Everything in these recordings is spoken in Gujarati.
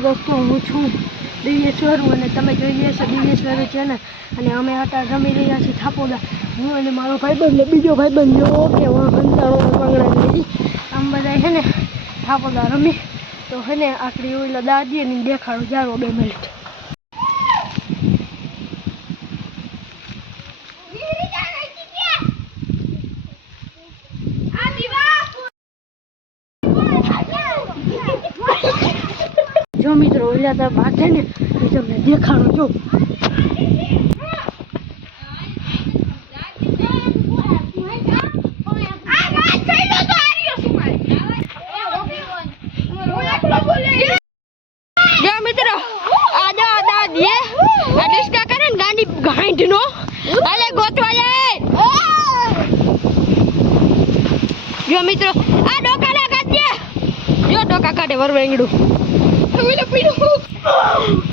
दोस्तों हूँ छूँ दिव्येश्वर અને તમે જોઈ રહ્યા છો દિવ્યેશ્વર ચેનલ અને અમે અત્યારે રમી રહ્યા છીએ થાપોદા હું અને મારો ભાઈબંધ ને બીજો ભાઈબંધ જો કે હંતાણો પાંગડા લઈ આમ બધા છે ને થાપોદા રમી તો છે ને આખરી ઓલા દાદી ને દેખાડો જારો 2 મિનિટ जो मित्रों ओला तो बात है ने તમને દેખાડો જો જો મિત્રો આ જો દાદી આ ડિસ્કા કરે ને ગાંડી ગાંઠ નો હાલે ગોતવા જાય જો મિત્રો આ ડોકા ના કાઢે જો ડોકા કાઢે વરવેંગડું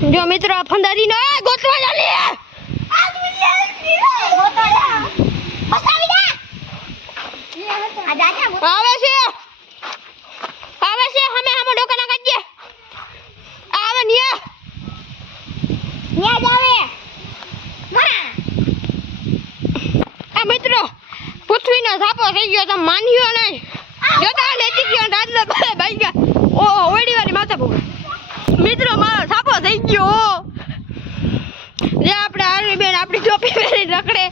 जो मित्र फंदारी नो गोतवा जाले आवे से हमें हम डोका ना काजे आवे निया जावे आ मित्र पृथ्वी नो सापो થઈ ગયો તો માન્યો નહીં જો તા લેતી ગયો દાદલા ભાઈ ગયા ઓ ઓડી વાળી માથા ભોગ મિત્રો મારો સાપો થઈ ગયો જે આપણે આરવી બેન આપણી ટોપી પહેરી રખડે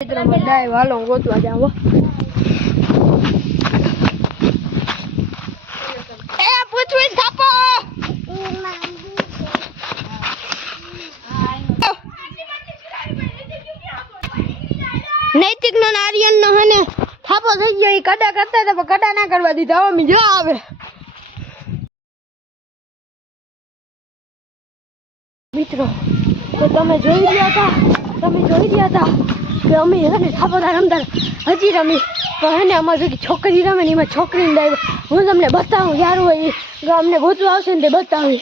મિત્રો બધાય વાલો ગોતવા જાવ એ પૂછવી સાપો નૈતિક નો નારિયલ નો હને સાપો થઈ ગયો ઈ કડા કરતા તો કડા ના કરવા દીધા હવે જો આવે મિત્રો તો તમે જોઈ રહ્યા હતા કે અમે એને થાપોદા રમતા હજી રમી પણ એને અમારી છોકરી રમે ને એમાં છોકરીને ડાય હું તમને બતાવું યાર હોય અમને ગોતવા આવશે ને તે બતાવી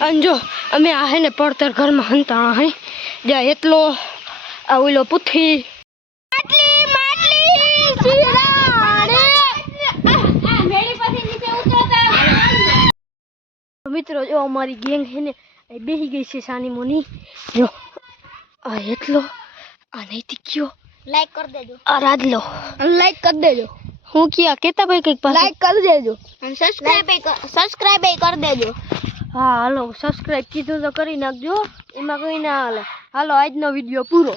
અને જો અમે આ હે ને પડતર ઘરમાં હંતાણા હે જ્યાં એટલો આ ઓલો પુથ્થી મિત્રો જો અમારી ગેંગ છે ને બેહી ગઈ છે સાની મોની જો આ એટલો આ નૈતિક કયો લાઈક કરી દેજો આ રાજલો લાઈક કરી દેજો હું કિયા કેતા ભાઈ કઈક પાસે લાઈક કરી દેજો અને સબસ્ક્રાઇબ કરી દેજો હા હાલો સબસ્ક્રાઇબ કીધું તો કરી નાખજો એમાં કઈ ના હાલે હાલો આજનો વિડિયો પૂરો